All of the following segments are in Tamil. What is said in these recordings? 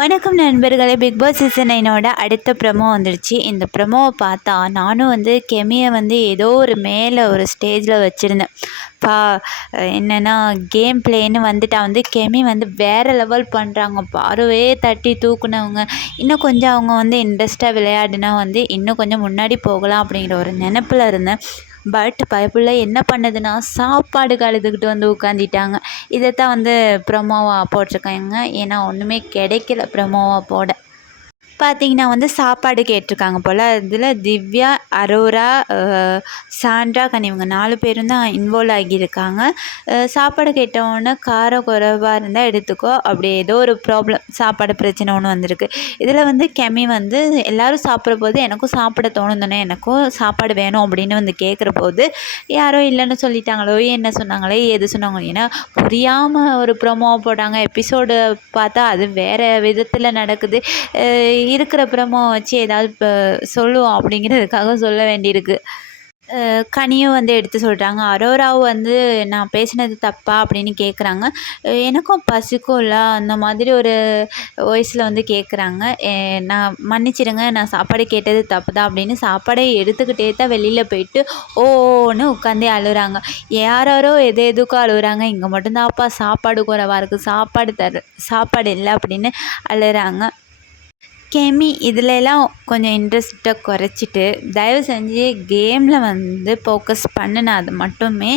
வணக்கம் நண்பர்களே. பிக் பாஸ் சீசன் 9ஓட அடுத்த ப்ரமோ வந்துடுச்சு. இந்த ப்ரமோவை பார்த்தா நானும் கெமியை ஏதோ ஒரு மேலே ஒரு ஸ்டேஜில் வச்சுருந்தேன். என்னென்னா கேம் பிளேன்னு கெமி வேறு லெவல் பண்ணுறாங்க. பார்வையே தட்டி தூக்குனவங்க. இன்னும் கொஞ்சம் அவங்க இன்ட்ரெஸ்ட்டாக விளையாடினா இன்னும் கொஞ்சம் முன்னாடி போகலாம் அப்படிங்கிற ஒரு நினப்பில் இருந்தேன். பட் பயப்புள்ள என்ன பண்ணுதுன்னா சாப்பாடுக்கு அழுதுகிட்டு உட்காந்துட்டாங்க. இதைத்தான் ப்ரொமோவாக போட்டிருக்காங்க. ஏன்னா ஒன்றுமே கிடைக்கல ப்ரொமோவாக போட. பார்த்தீங்கன்னா சாப்பாடு கேட்டிருக்காங்க போல். இதில் திவ்யா, அரோரா, சாண்ட்ரா, கனி இவங்க 4 பேரும் தான் இன்வால்வ் ஆகியிருக்காங்க. சாப்பாடு கேட்டவுடனே காரம் குறைவாக இருந்தால் எடுத்துக்கோ, அப்படி ஏதோ ஒரு ப்ராப்ளம் சாப்பாடு பிரச்சனை ஒன்று வந்திருக்கு. இதில் கெமி எல்லோரும் சாப்பிட்ற போது எனக்கும் சாப்பிட தோணும் தானே, எனக்கும் சாப்பாடு வேணும் அப்படின்னு கேட்குற போது யாரோ இல்லைன்னு சொல்லிட்டாங்களோ, என்ன சொன்னாங்களே, எது சொன்னாங்களோ, ஏன்னா புரியாமல் ஒரு ப்ரொமோ போட்டாங்க. எபிசோடு பார்த்தா அது வேறு விதத்தில் நடக்குது. இருக்கிற ப்ரமோ வச்சு ஏதாவது இப்போ சொல்லுவோம் அப்படிங்கிறதுக்காக சொல்ல வேண்டியிருக்கு. கனியும் எடுத்து சொல்கிறாங்க. அரோராவும் நான் பேசினது தப்பா அப்படின்னு கேட்குறாங்க. எனக்கும் பசிக்கும்ல அந்த மாதிரி ஒரு வாய்ஸில் கேட்குறாங்க. நான் மன்னிச்சிடுங்க, நான் சாப்பாடு கேட்டது தப்பு தான் அப்படின்னு சாப்பாடை எடுத்துக்கிட்டே தான் வெளியில் போயிட்டு ஓன்னு உட்காந்தே அழுகிறாங்க. யாரோ எதுக்கோ அழுகுறாங்க. இங்கே மட்டும்தான்ப்பா சாப்பாடு குறைவாக இருக்குது, சாப்பாடு இல்லை அப்படின்னு அழுகிறாங்க. கெமி இதிலெல்லாம் கொஞ்சம் இன்ட்ரெஸ்ட்டை குறைச்சிட்டு தயவு செஞ்சு கேமில் ஃபோக்கஸ் பண்ணினா அது மட்டுமே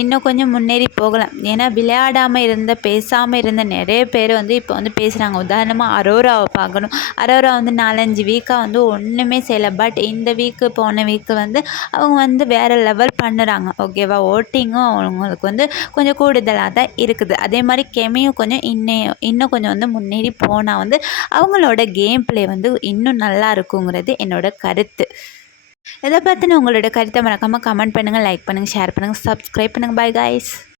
இன்னும் கொஞ்சம் முன்னேறி போகலாம். ஏன்னா விளையாடாமல் பேசாமல் இருந்த நிறைய பேர் இப்போ பேசுகிறாங்க. உதாரணமாக அரோராவை பார்க்கணும். அரோரா 4-5 வீக்காக ஒன்றுமே செய்யலை. பட் இந்த போன வீக்கு அவங்க வேறு லெவல் பண்ணுறாங்க. ஓகேவா? ஓட்டிங்கும் அவங்களுக்கு கொஞ்சம் கூடுதலாக தான் இருக்குது. அதே மாதிரி கெமியும் கொஞ்சம் இன்னும் கொஞ்சம் முன்னேறி போனால் அவங்களோட கேம் பிளே இன்னும் நல்லா இருக்குங்கிறது என்னோட கருத்து. இதை பற்றின உங்களோட கருத்தை மறக்காமல் கமெண்ட் பண்ணுங்கள், லைக் பண்ணுங்கள், ஷேர் பண்ணுங்கள், சப்ஸ்கிரைப் பண்ணுங்கள். Bye guys.